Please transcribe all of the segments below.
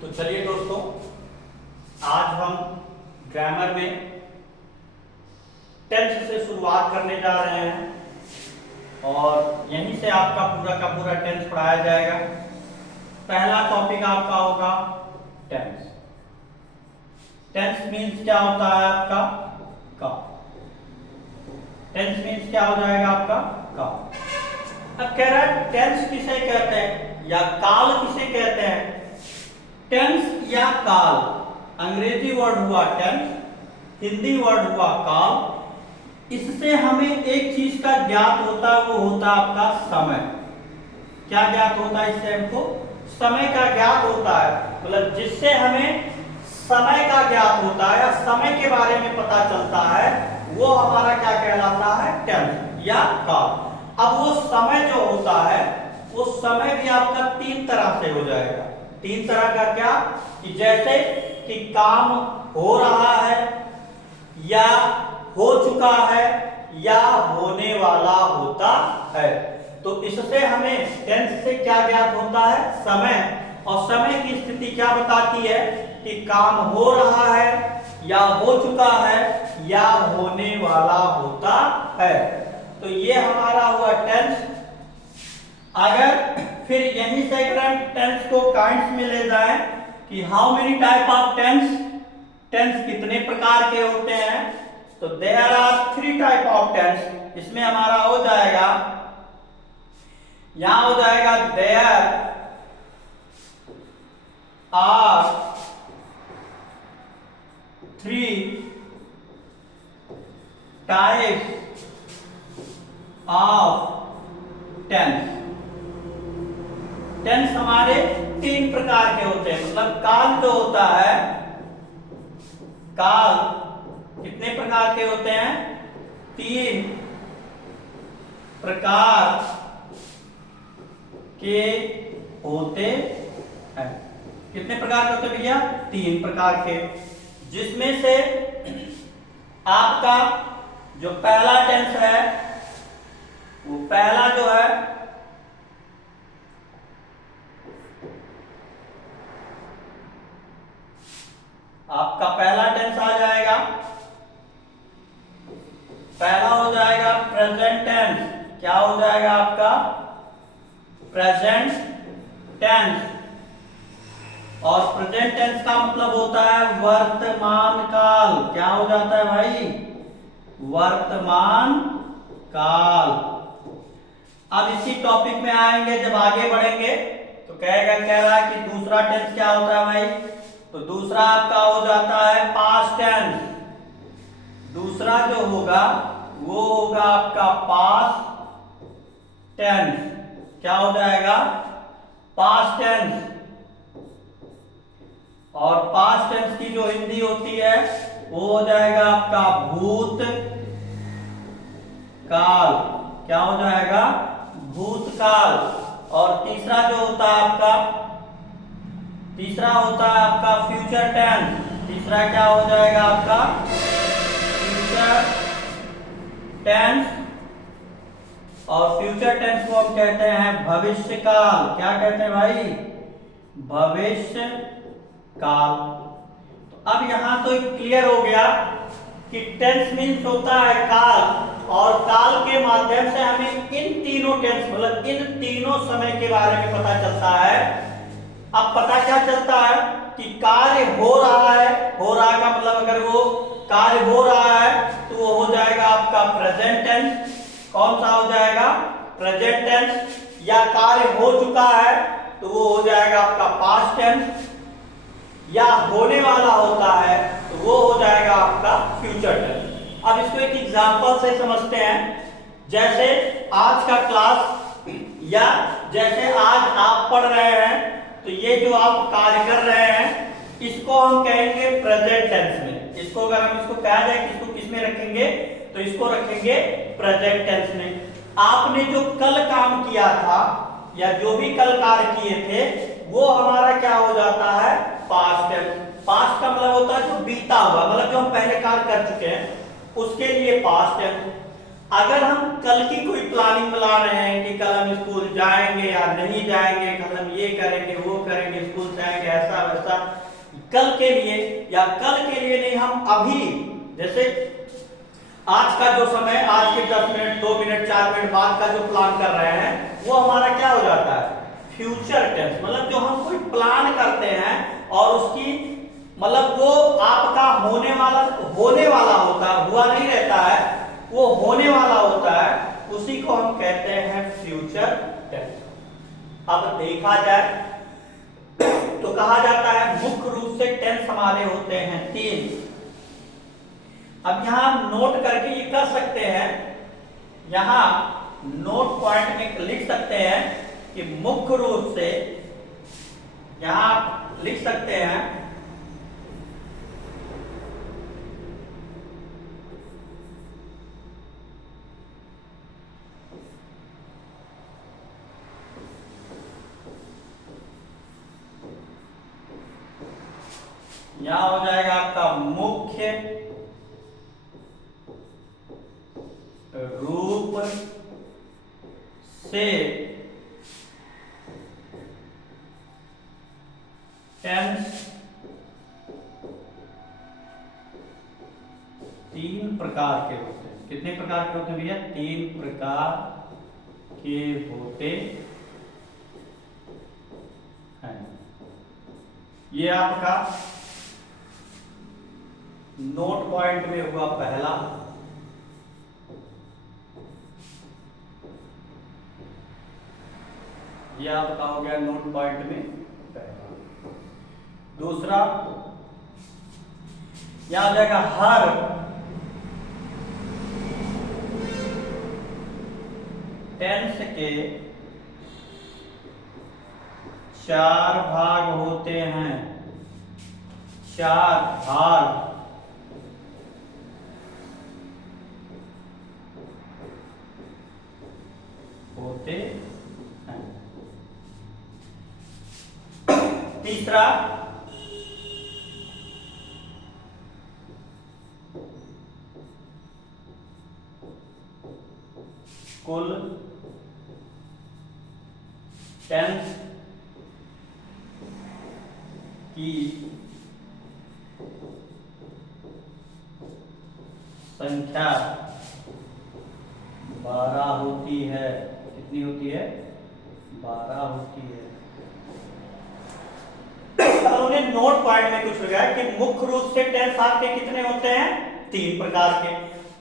तो चलिए दोस्तों, आज हम ग्रामर में टेंस से शुरुआत करने जा रहे हैं और यहीं से आपका पूरा का पूरा टेंस पढ़ाया जाएगा। पहला टॉपिक आपका होगा टेंस। टेंस मीन्स क्या होता है आपका? काल। टेंस मीन्स क्या हो जाएगा आपका? काल। अब कह रहा है टेंस किसे कहते हैं या काल किसे कहते हैं? टेंस या काल, अंग्रेजी वर्ड हुआ टेंस, हिंदी वर्ड हुआ काल। इससे हमें एक चीज का ज्ञात होता है, वो होता है आपका समय। क्या ज्ञात होता है इससे? हमको समय का ज्ञात होता है, मतलब जिससे हमें समय का ज्ञात होता है या समय के बारे में पता चलता है, वो हमारा क्या कहलाता है? टेंस या काल। अब वो समय जो होता है, वो समय भी आपका तीन तरह से हो जाएगा। तीन तरह का क्या? कि जैसे कि काम हो रहा है या हो चुका है या होने वाला होता है। तो इससे हमें टेंस से क्या ज्ञात होता है? समय। और समय की स्थिति क्या बताती है? कि काम हो रहा है या हो चुका है या होने वाला होता है। तो ये हमारा हुआ टेंस। अगर फिर यहीं से अगर हम टेंस को काइंड्स में ले जाएं कि how many type of tense, tense कितने प्रकार के होते हैं, तो there are three type of tense. इसमें हमारा हो जाएगा, यहां हो जाएगा there are three types of tense. Tense हमारे तीन प्रकार के होते हैं, मतलब काल जो होता है, काल कितने प्रकार के होते हैं? तीन प्रकार के होते हैं। कितने प्रकार के होते हैं भैया? तीन प्रकार के। जिसमें से आपका जो पहला टेंस है, वो पहला जो है आपका पहला टेंस आ जाएगा, पहला हो जाएगा प्रेजेंट टेंस। क्या हो जाएगा आपका? Present tense. और प्रेजेंट टेंस का मतलब होता है वर्तमान काल। क्या हो जाता है भाई? वर्तमान काल। अब इसी टॉपिक में आएंगे, जब आगे बढ़ेंगे तो कह रहा है कि दूसरा टेंस क्या होता है भाई? तो दूसरा आपका हो जाता है पास्ट टेंस। दूसरा जो होगा वो होगा आपका पास्ट टेंस। क्या हो जाएगा? Past tense. और पास्ट टेंस की जो हिंदी होती है वो हो जाएगा आपका भूत काल। क्या हो जाएगा? भूतकाल। और तीसरा जो होता है आपका, तीसरा होता है आपका फ्यूचर टेंस। तीसरा क्या हो जाएगा आपका? Future tense. और फ्यूचर टेंस को हम कहते हैं भविष्य काल। क्या कहते हैं भाई? भविष्य काल। तो अब यहां तो क्लियर हो गया कि टेंस मीन्स होता है काल, और काल के माध्यम से हमें इन तीनों टेंस, मतलब इन तीनों समय के बारे में पता चलता है। अब पता क्या चलता है? कि कार्य हो रहा है। हो रहा का मतलब अगर वो कार्य हो रहा है तो वो हो जाएगा आपका प्रेजेंट टेंस। कौन सा हो जाएगा? Present tense. या कार्य हो चुका है तो वो हो जाएगा आपका पास्ट टेंस। या होने वाला होता है तो वो हो जाएगा आपका फ्यूचर टेंस। अब इसको एक एग्जांपल से समझते हैं। जैसे आज का क्लास, या जैसे आज आप पढ़ रहे हैं, तो ये जो आप कार्य कर रहे हैं इसको हम कहेंगे प्रेजेंट टेंस में। इसको अगर हम इसको कहा जाए कि इसको किस में रखेंगे, तो इसको रखेंगे प्रेजेंट टेंस में। आपने जो कल काम किया था या जो भी कल कार्य किए थे, वो हमारा क्या हो जाता है? Past tense. पास्ट का मतलब होता है जो बीता हुआ, मतलब जो हम पहले कार्य कर चुके हैं उसके लिए पास्ट टेंस। अगर हम कल की कोई प्लानिंग बना रहे हैं कि कल हम स्कूल जाएंगे या नहीं जाएंगे, कल हम ये करेंगे वो करेंगे, स्कूल से आएंगे ऐसा वैसा, कल के लिए या कल के लिए नहीं, हम अभी जैसे आज का जो समय, आज के 10 मिनट 2 मिनट 4 मिनट बाद का जो प्लान कर रहे हैं वो हमारा क्या हो जाता है, फ्यूचर टेंस। मतलब जो हम कोई प्लान करते हैं और उसकी मतलब वो आपका होने वाला होता है, हुआ नहीं रहता है, वो होने वाला होता है, उसी को हम कहते हैं फ्यूचर टेंस। अब देखा जाए तो कहा जाता है मुख्य रूप से टेंस हमारे होते हैं 3। अब यहां नोट करके ये कर सकते हैं, यहां नोट पॉइंट में लिख सकते हैं कि मुख्य रूप से, यहां आप लिख सकते हैं यहां हो जाएगा आपका मुख्य रूप से टेंस 3 प्रकार के होते हैं। कितने प्रकार के होते हैं भैया? 3 प्रकार के होते हैं। ये आपका नोट पॉइंट में हुआ पहला, ये आपका हो गया नोट पॉइंट में पहला। दूसरा यहां आ जाएगा हर टेंस के 4 भाग होते हैं, 4 भाग होते हैं। तीसरा कुल टेंस की संख्या 12 होती है। कितनी होती है? 12 होती है। अब उन्हें नोट पॉइंट में कुछ हो गया कि मुख्य रूप से टेंस आपके कितने होते हैं? 3 प्रकार के।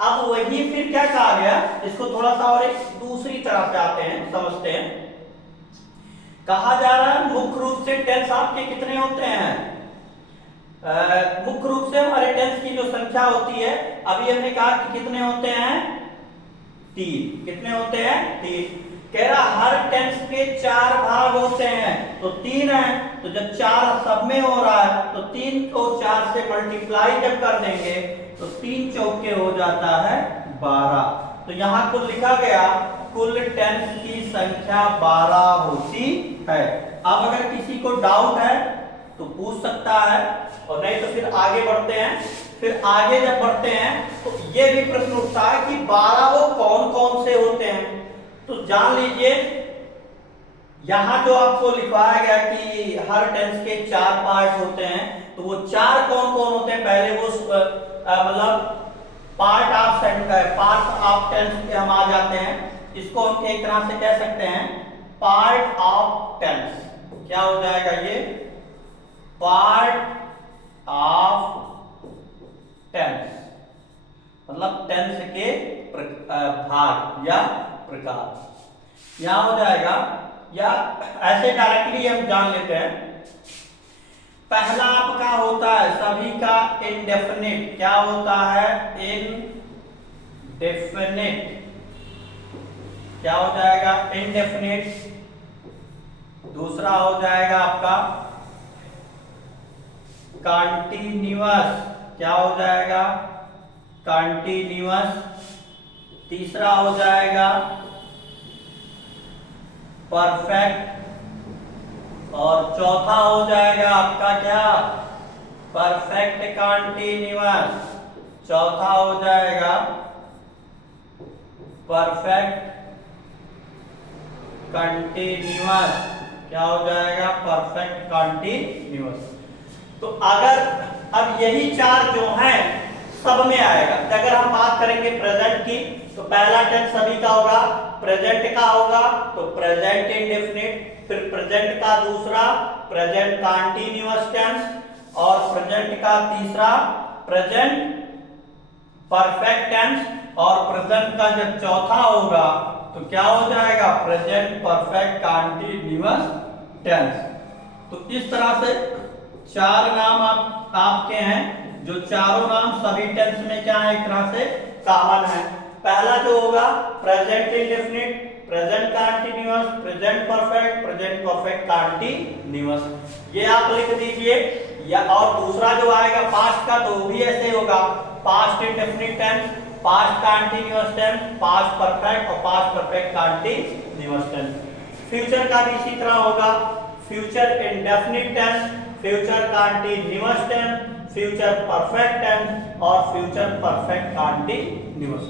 अब वही फिर क्या कहा गया, इसको थोड़ा सा और एक दूसरी तरह से आते हैं, समझते हैं। कहा जा रहा है मुख्य रूप से टेंस आपके कितने होते हैं? मुख्य रूप से हमारे टेंस की जो संख्या होती है, अभी हमने कहा कि कितने होते हैं? 3। कितने होते हैं? 3। कह रहा हर टेंस के 4 भाग होते हैं, तो 3 है, तो जब 4 सब में हो रहा है तो 3 को 4 से मल्टीप्लाई जब कर देंगे तो 3 चौके हो जाता है 12। तो यहां कुल लिखा गया कुल टेंस की संख्या 12 होती है। अब अगर किसी को डाउट है तो पूछ सकता है, और नहीं तो फिर आगे बढ़ते हैं। फिर आगे जब बढ़ते हैं तो ये भी प्रश्न उठता है कि 12 वो कौन कौन से होते हैं। तो जान लीजिए यहां जो आपको लिखवाया गया कि हर टेंस के 4 पार्ट होते हैं, तो वो 4 कौन कौन होते हैं? पहले वो मतलब पार्ट ऑफ टेंस के हम आ जाते हैं। इसको हम एक तरह से कह सकते हैं पार्ट ऑफ टेंस। क्या हो जाएगा ये? पार्ट ऑफ टेंस, मतलब टेंस के भाग या प्रकार यहां हो जाएगा। या ऐसे डायरेक्टली हम जान लेते हैं। पहला आपका होता है सभी का इनडेफिनिट। क्या होता है? इनडेफिनिट। क्या हो जाएगा? इनडेफिनिट। दूसरा हो जाएगा आपका कंटीन्यूअस। क्या हो जाएगा? कंटीन्यूअस। तीसरा हो जाएगा परफेक्ट, और चौथा हो जाएगा आपका क्या? Perfect continuous. चौथा हो जाएगा परफेक्ट कंटिन्यूअस, क्या हो जाएगा, परफेक्ट कंटिन्यूअस। तो अगर अब यही चार जो हैं सब में आएगा। अगर हम बात करेंगे प्रेजेंट की, तो पहला टेंस सभी का होगा, प्रेजेंट का होगा तो प्रेजेंट इंडेफिनिट, फिर प्रेजेंट का दूसरा प्रेजेंट कंटीन्यूअस टेंस, और प्रेजेंट का तीसरा प्रेजेंट परफेक्ट टेंस, और प्रेजेंट का जब चौथा होगा तो क्या हो जाएगा, प्रेजेंट परफेक्ट कंटीन्यूअस टेंस। तो इस तरह से चार नाम आपके हैं, जो चारों नाम सभी टेंस में क्या है, एक तरह से कॉमन है। पहला जो होगा present indefinite, present continuous, present perfect continuous, ये आप लिख दीजिए। या और दूसरा जो आएगा पास्ट का, तो वो भी ऐसे होगा, past indefinite tense, past continuous tense, past perfect और past perfect continuous tense. Future का भी इसी तरह होगा, future indefinite tense, future continuous tense, future perfect tense और फ्यूचर परफेक्ट कंटीन्यूअस।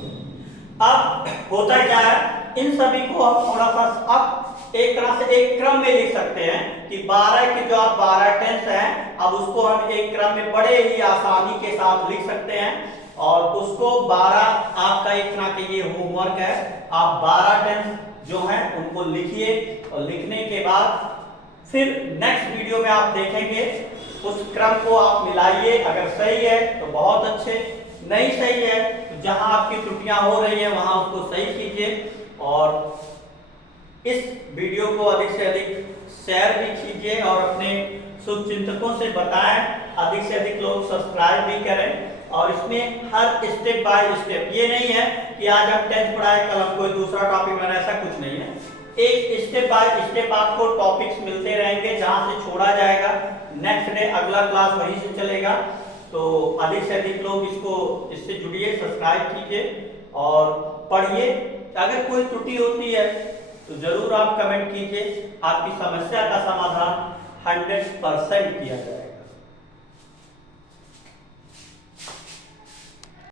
अब होता क्या है, इन सभी को हम थोड़ा सा अब एक तरह से एक क्रम में लिख सकते हैं कि 12 के जो आप 12 टेंस हैं, अब उसको हम एक क्रम में बड़े ही आसानी के साथ लिख सकते हैं। और उसको 12 आपका एक तरह के ये होमवर्क है, आप 12 टेंस जो हैं उनको लिखिए, और लिखने के बाद फिर नेक्स्ट वीडियो में आप देखेंगे उस क्रम को आप मिलाइए। अगर सही है तो बहुत अच्छे, नहीं सही है तो जहां आपकी त्रुटियां हो रही है वहां उसको सही कीजिए। और इस वीडियो को अधिक से अधिक शेयर भी कीजिए और अपने शुभचिंतकों से बताएं, अधिक से अधिक लोग सब्सक्राइब भी करें। और इसमें हर स्टेप बाय स्टेप, ये नहीं है कि आज हम 10th पढ़ाए कल हम कोई दूसरा टॉपिक में, ऐसा कुछ नहीं है। एक स्टेप बाय स्टेप आपको टॉपिक्स मिलते रहेंगे, जहां से छोड़ा जाएगा नेक्स्ट डे अगला क्लास वहीं से चलेगा। तो अधिक से अधिक लोग इससे जुड़िए, सब्सक्राइब कीजिए और पढ़िए। अगर कोई त्रुटि होती है तो जरूर आप कमेंट कीजिए, आपकी समस्या का समाधान 100% किया जाएगा।